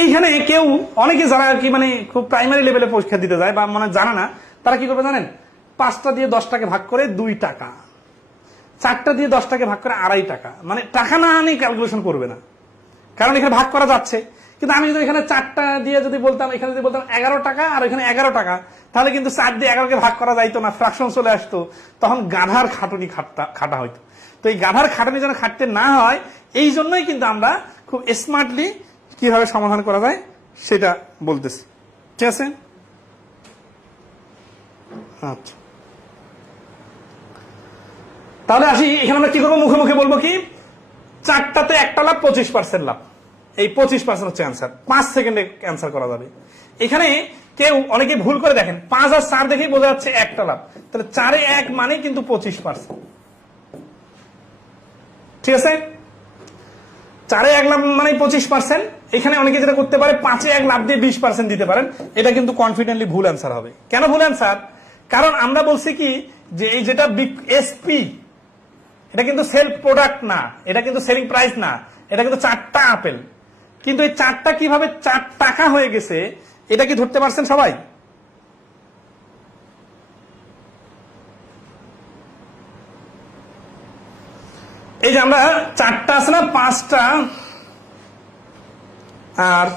এইখানে কেউ অনেকে যারা কি মানে খুব প্রাইমারি লেভেলে পরীক্ষা দিতে যায় বা মানে জানা না, তারা কি করবে জানেন, 5টা দিয়ে 10টাকে ভাগ করে 2 টাকা, 4টা দিয়ে 10টাকে ভাগ করে 2.5 টাকা, মানে টাকা না আনি ক্যালকুলেশন করবে না, কারণ এখানে ভাগ করা যাচ্ছে। কিন্তু আমি যদি এখানে 4টা দিয়ে যদি বলতাম, এখানে যদি বলতাম 11 টাকা আর এখানে 11 টাকা, তাহলে কিন্তু 4 দিয়ে 11কে ভাগ করা যাইতো না, ফ্র্যাকশন চলে আসতো, তখন গাধার খাটুনি খাটা হইতো। তো এই গাধার খাটুনি যেন খাটতে না হয়, এই জন্যই কিন্তু আমরা খুব স্মার্টলি কিভাবে সমাধান করা যায় সেটা বলতেছি, ঠিক আছে? আচ্ছা, তাহলে আসি, এখানে আমরা কি করবো, মুখে মুখে বলবো কি, 4টাতে 1টা লাভ 25% লাভ, এই 25% হচ্ছে অ্যান্সার। 5 সেকেন্ডে অ্যান্সার করা যাবে। এখানে কেউ অনেকে ভুল করে দেখেন, 5 আর 4 দেখেই বোঝা যাচ্ছে 1টা লাভ, তাহলে 4-এ 1 মানে কিন্তু 25%, ঠিক আছে? 4-এ 1 লাভ মানে 25%। এখানে অনেকে যেটা করতে পারে, 5-এ 1 লাভ দিয়ে 20% দিতে পারেন, এটা কিন্তু কনফিডেন্টলি ভুল অ্যান্সার হবে। কেন ভুল অ্যান্সার? কারণ আমরা বলছি কি, যে এই যেটা এসপি, এটা কিন্তু সেল প্রোডাক্ট না, এটা কিন্তু সেলিং প্রাইস না, এটা কিন্তু 4টা আপেল। কিন্তু এই 4টা কিভাবে 4 টাকা হয়ে গেছে, এটা কি ধরতে পারছেন সবাই? এই যে আমরা 4টা আছে না, 5টা আর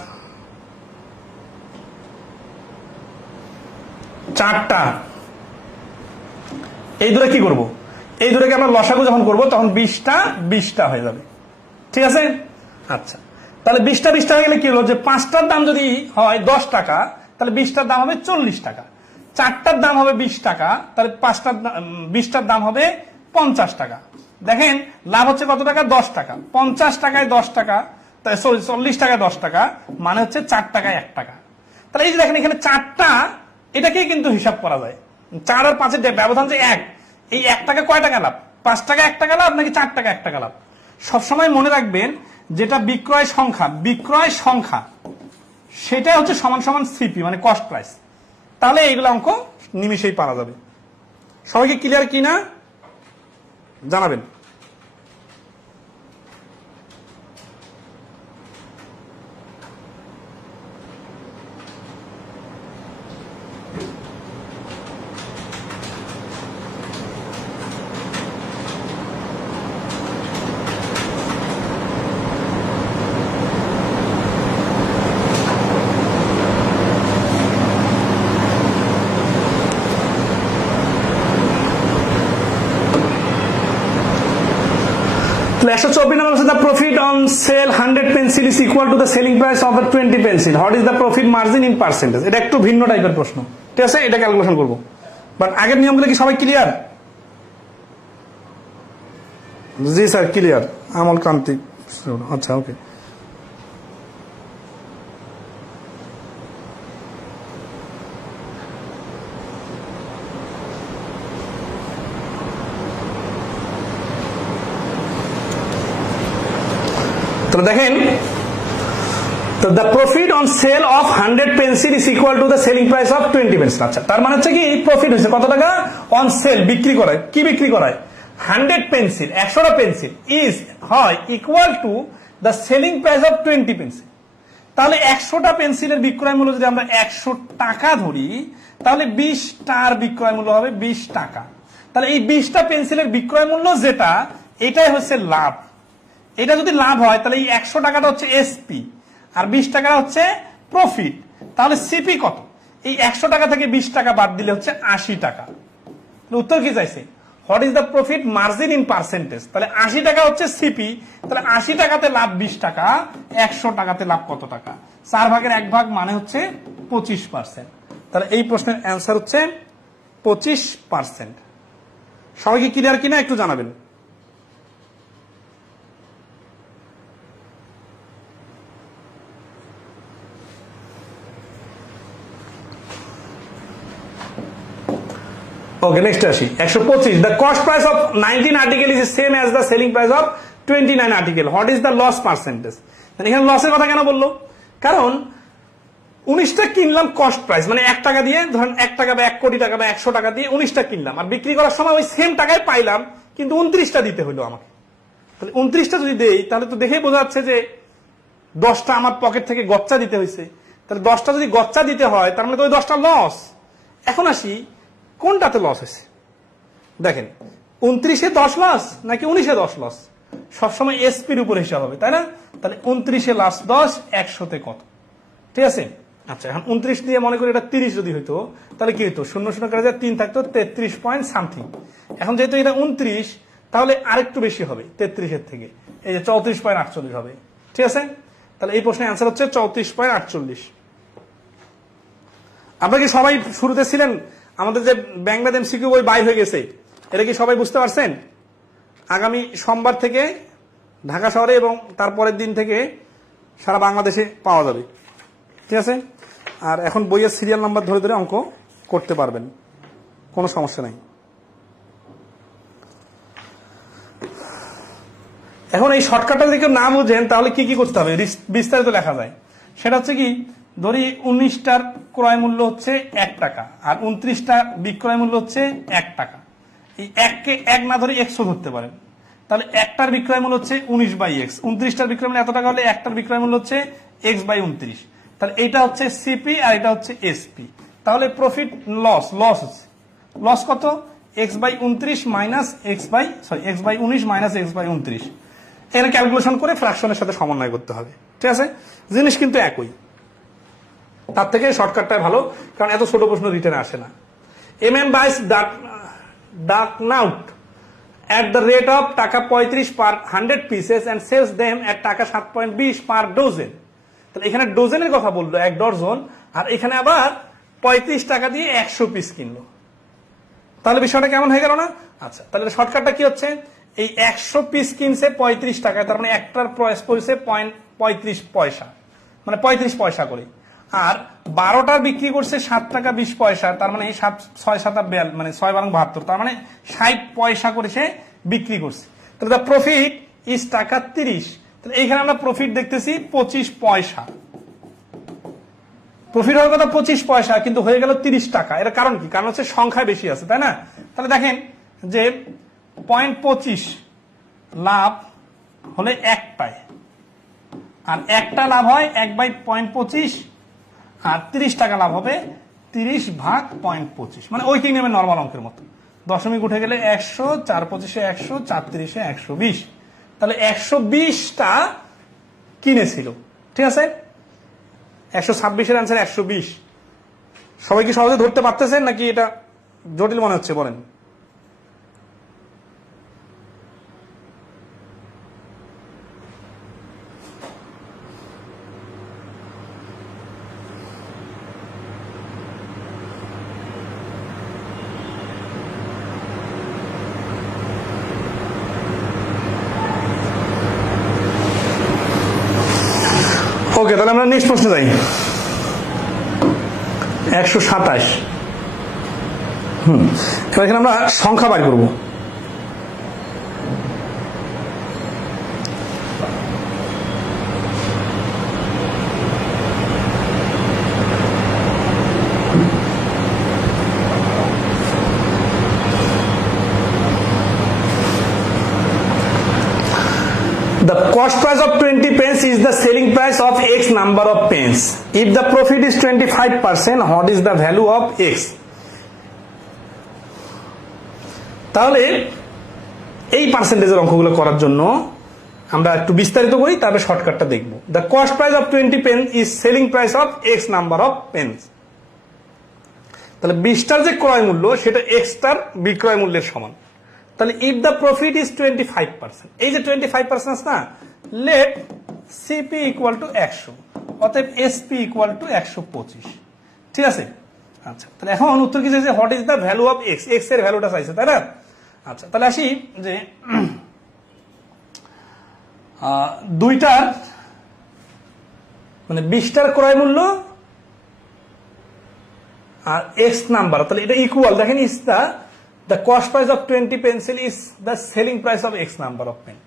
4টা, এই দূরে কি করব, এই দূরে আমরা লসাগু যখন করবো তখন 20টা হয়ে যাবে, ঠিক আছে? আচ্ছা, তাহলে 20টা হয়ে গেলে কি হলো, যে 5টার দাম যদি হয় 10 টাকা, তাহলে 20টার দাম হবে 40 টাকা, 4টার দাম হবে 20 টাকা, তাহলে 20টার দাম হবে 50 টাকা। দেখেন লাভ হচ্ছে কত টাকা, 10 টাকা। 50 টাকায় 10 টাকা, 40 টাকায় 10 টাকা, মানে হচ্ছে 4 টাকায় 1 টাকা। তাহলে এই যে দেখেন এখানে 4টা, এটাকেই কিন্তু হিসাব করা যায়। 4 আর 5-এর ব্যবধান যে 1, এই 1 টাকা কয় টাকা লাভ, 5 টাকা 1 টাকা লাভ নাকি 4 টাকা 1 টাকা লাভ। সবসময় মনে রাখবেন যেটা বিক্রয় সংখ্যা সেটাই হচ্ছে সমান সমান সিপি মানে কস্ট প্রাইস। তাহলে এইগুলো অঙ্ক নিমিশেই পারা যাবে। সবাইকে ক্লিয়ার কিনা জানাবেন। The profit on sale 100 pencil is equal to the selling price of the 20 pencil. What is the profit margin in percentage? এটা একটু ভিন্ন টাইপের প্রশ্ন, ঠিক আছে? এটা ক্যালকুলেশন করব, বাট আগের নিয়মগুলো কি সবাই ক্লিয়ার? জি স্যার ক্লিয়ার। আমল ক্রান্তি, আচ্ছা ওকে। তো দেখেন, তো the profit on sell of 100 pencil is equal to the selling price of 20 pencil. আচ্ছা, তার মানে হচ্ছে কি প্রফিট হয়েছে কত টাকা অন সেল, বিক্রি করায়। কি বিক্রি করায়? 100 পেন্সিল, 100টা পেন্সিল ইজ হয় equal to the selling price of 20 pencil. তাহলে 100টা পেন্সিলের বিক্রয় মূল্য যদি আমরা 100 টাকা ধরি, তাহলে 20টার বিক্রয় মূল্য হবে 20 টাকা। তাহলে এই 20টা পেন্সিলের বিক্রয় মূল্য যেটা, এটাই হচ্ছে লাভ। এটা যদি লাভ হয় তাহলে এই 100 টাকাটা হচ্ছে এসপি আর 20 টাকা হচ্ছে প্রফিট। তাহলে সিপি কত? এই 100 টাকা থেকে 20 টাকা বাদ দিলে হচ্ছে 80 টাকা। উত্তর কি চাইছে? What is the profit margin in percentage? তাহলে 80 টাকা হচ্ছে সিপি। তাহলে 80 টাকাতে লাভ 20 টাকা, 100 টাকাতে লাভ কত টাকা? 4 ভাগের 1 ভাগ মানে হচ্ছে 25%। তাহলে এই প্রশ্নের অ্যান্সার হচ্ছে 25%। সবাই কি ক্লিয়ার কিনা একটু জানাবেন। Okay, next আসি 125. The cost price of 19 article is the same as the selling price of 29 article. What is the loss percentage? এখানে লসের কথা কেন বললো? কারণ 19টা কিনলাম কস্ট প্রাইস মানে 1 টাকা দিয়ে, ধরেন 1 টাকা বা 1 কোটি টাকা বা 100 টাকা দিয়ে 19টা কিনলাম, আর বিক্রি করার সময় ওই সেম টাকায় পাইলাম, কিন্তু 29টা দিতে হলো আমাকে। তাহলে 29টা যদি দেই তাহলে তো দেখেই বোঝা যাচ্ছে যে 10টা আমার পকেট থেকে গচ্চা দিতে হয়েছে। তাহলে 10টা যদি গচ্চা দিতে হয় তার মানে তো ওই 10টা লস। এখন আসি কোনটাতে লস হয়েছে। দেখেন 29-এ 10 লস নাকি 19-এ 10 লস? সবসময় এসপির উপর হিসাব হবে, তাই না? তাহলে 29-এ লাস 10, 100-তে কত? ঠিক আছে। আচ্ছা, এখন 29 দিয়ে মনে করি এটা 30 যদি হইতো তাহলে কি হইতো? 00 করে 3 থাকতো 33 পয়েন্ট সামথিং। এখন যেহেতু এটা 29 তাহলে আরেকটু বেশি হবে 33-এর থেকে, এই যে 34.48 হবে। ঠিক আছে, তাহলে এই প্রশ্নের অ্যান্সার হচ্ছে 34.48। আপনারা কি সবাই শুরুতে ছিলেন? আমাদের যে ব্যাংক ম্যাথ এমসিকিউ বই বাইর হয়ে গেছে, এটা কি সবাই বুঝতে পারছেন? আগামী সোমবার থেকে ঢাকা শহরে এবং তারপরের দিন থেকে সারা বাংলাদেশে পাওয়া যাবে। ঠিক আছে, আর এখন বইয়ের সিরিয়াল নাম্বার ধরে ধরে অঙ্ক করতে পারবেন, কোনো সমস্যা নাই। এখন এই শর্টকাটটা যদি কেউ না বুঝেন তাহলে কি কি করতে হবে বিস্তারিত লেখা যায়। সেটা হচ্ছে কি, ধরি 19টার ক্রয় মূল্য হচ্ছে 1 টাকা আর 29টা বিক্রয় মূল্য হচ্ছে 1 টাকা। এই 1কে 1 না ধরে এক্সও ধরতে পারেন। তাহলে 1টার বিক্রয় মূল্য হচ্ছে 19/x, 29টার বিক্রয় মূল্য এত টাকা হলে 1টার বিক্রয় মূল্য হচ্ছে x/29। তাহলে এটা হচ্ছে সিপি আর এটা হচ্ছে এসপি। তাহলে প্রফিট লস হচ্ছে লস কত? x/29 minus x/19 minus x/29। এখানে ক্যালকুলেশন করে ফ্র্যাকশনের সাথে সমন্বয় করতে হবে। ঠিক আছে, জিনিস কিন্তু একই, তার থেকে শর্টকাটটাই ভালো, কারণ এত ছোট প্রশ্ন রিটার্নে আসে না। buys Darknout at the rate of টাকা 35 per 100 pieces and sells them at টাকা 7.20 per dozen। তাহলে এখানে ডজনের কথা বললো, 1 ডজন, আর এখানে আবার 35 টাকা দিয়ে 100 পিস কিনলো। তাহলে বিষয়টা কেমন হয়ে গেল না? আচ্ছা, তাহলে শর্টকাটটা কি হচ্ছে, এই 100 পিস কিনছে 35 টাকায়, তার মানে একটার প্রাইস পড়ছে 35 পয়সা, মানে 35 পয়সা করে। আর 12টার বিক্রি করছে 7 টাকা 20 পয়সা, তার মানে 6 7 মানে 6 12 72, তার মানে 60 পয়সা করে সে বিক্রি করছি। তাহলে দা প্রফিট ইজ টাকা 30। তাহলে এইখানে আমরা প্রফিট দেখতেছি 25 পয়সা, প্রফিট হওয়ার কথা 25 পয়সা, কিন্তু হয়ে গেল 30 টাকা। এর কারণ কি? কারণ হচ্ছে সংখ্যা বেশি আছে, তাই না? তাহলে দেখেন যে 0.25 লাভ হলে 1 পায়, আর একটা লাভ হয় 1/0.25, আর 30 টাকা লাভ হবে 30 ভাগ 0.25, মানে ওই কি নেবে নর্মাল অঙ্কের মতো। দশমিক উঠে গেলে 100, 4 25 100, 4 30 120। তাহলে 120টা কিনেছিল, ঠিক আছে? 126-এর আনসার 120। সবাই কি সহজে ধরতে পারতেছেন নাকি এটা জটিল মনে হচ্ছে বলেন? ওকে, তাহলে আমরা নেক্সট প্রশ্নে যাই। 127। এখানে আমরা সংখ্যা বাই করব। The cost price of 20 pence is the selling price of X number of pence. If the profit is 25%, what is the value of X? তাহলে এই পার্সেন্টেজের অঙ্কগুলো করার জন্য আমরা একটু বিস্তারিত করি, তারপরে শর্টকাটটা দেখব। The cost price of 20 pence is selling price of X number of pence. তাহলে 20টার যে ক্রয় মূল্য সেটা X টার বিক্রয় মূল্যের সমান। তাহলে if the profit is 25%, এই যে 25% আছে না, let CP equal to 100, অতএব SP equal to 125, ঠিক আছে? আচ্ছা, তাহলে এখন উত্তর কি চাইছে? What is the value of X? X এর ভ্যালুটা চাইছে, তাই না? আচ্ছা, তাহলে আসি যে দুইটার মানে 20টার ক্রয় মূল্য আর X নাম্বার, তাহলে এটা ইকুয়াল। দেখেন is the cost price of 20 pencil is the selling price of X number of pen.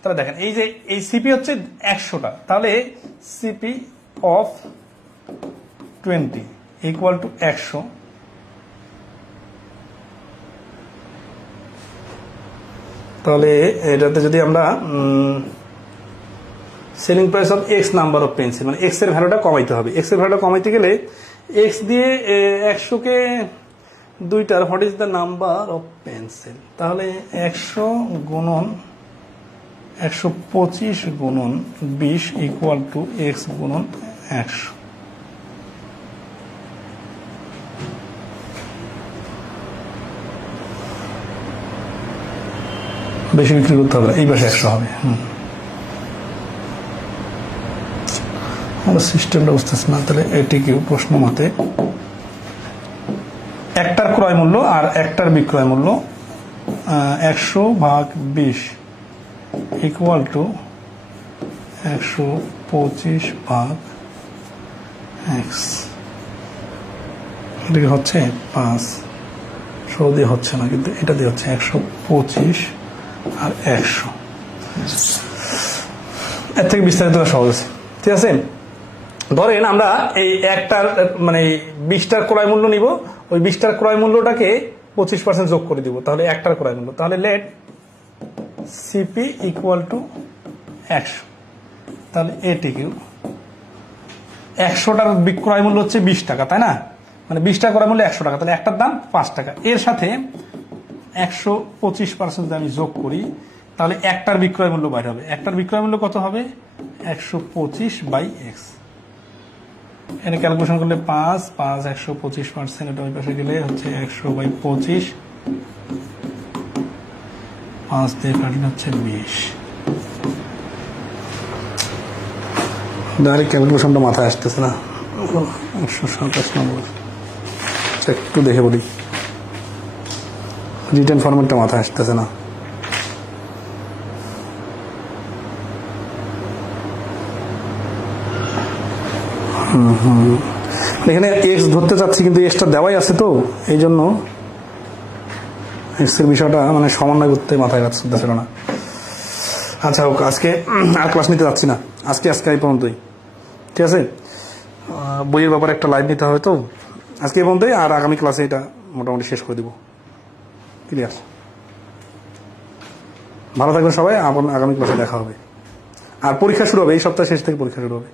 তাহলে দেখেন এই যে এই সিপি হচ্ছে 100টা, তাহলে সিপি অফ 20 ইকুয়াল টু 100। তাহলে এটাতে যদি আমরা selling price of X number of pencil, মানে X এর ভ্যালুটা কমাইতে হবে। X এর ভ্যালুটা কমাইতে গেলে X দিয়ে 100কে দুইটার what is the number of pencil, তাহলে 100 গুণন 125 গুণন 20 ইকুয়াল টু X গুণন 100। বেশি বিক্রি করতে হবে, এই পাশে 100 হবে। আমরা সিস্টেমটা বুঝতেছি না। তাহলে এটিকে প্রশ্ন মতে একটার ক্রয় মূল্য আর একটার বিক্রয় মূল্য 100 ভাগ 20 ইকুয়াল টু 125 ভাগ X। এটাকে হচ্ছে 5, সহজে হচ্ছে না, কিন্তু এটা দিয়ে হচ্ছে 125 আর 100। এর থেকে বিস্তারিত সহজ আছে, ঠিক আছে? ধরেন আমরা এই একটার মানে 20টার ক্রয় মূল্য নিব, ওই 20টার ক্রয় মূল্যটাকে 25% যোগ করে দিব, তাহলে একটার ক্রয় মূল্য। তাহলে লেট সিপি ইকুয়াল টু 100। তাহলে এটিকে 100টার বিক্রয় মূল্য হচ্ছে 20 টাকা, তাই না? মানে 20টার ক্রয় মূল্য 100 টাকা, তাহলে একটার দাম 5 টাকা। এর সাথে 125% যদি আমি যোগ করি, তাহলে একটার বিক্রয় মূল্য বাইরে হবে। একটার বিক্রয় মূল্য কত হবে? 125/X। এখানে ক্যালকুলেশন করলে 5 125%, এটা ওই পাশে গেলে হচ্ছে 100/25, 5 দিয়ে কাটলে হচ্ছে 20। ডাইরেক্ট ক্যালকুলেশনটা মাথায় আসতেছে না। 127 নম্বর একটু দেখে বলি, রিটেন ফরম্যাটটা মাথায় আসতেছে না। এখানে X ধরতে চাচ্ছি, কিন্তু Xটা দেওয়াই আছে, তো এই জন্য এক্সের বিষয়টা মানে সমন্বয় করতে মাথায় কাজ করতেছিল না। আচ্ছা হোক, আজকে আর ক্লাস নিতে যাচ্ছি না, আজকে এই পর্যন্তই, ঠিক আছে? বইয়ের ব্যাপারে একটা লাইভ নিতে হবে, তো আজকে এই পর্যন্তই। আর আগামী ক্লাসে এটা মোটামুটি শেষ করে দিব। ক্লিয়ার? ভালো থাকবেন সবাই, আগামী ক্লাসে দেখা হবে। আর পরীক্ষা শুরু হবে এই সপ্তাহ শেষ থেকে, পরীক্ষা শুরু হবে।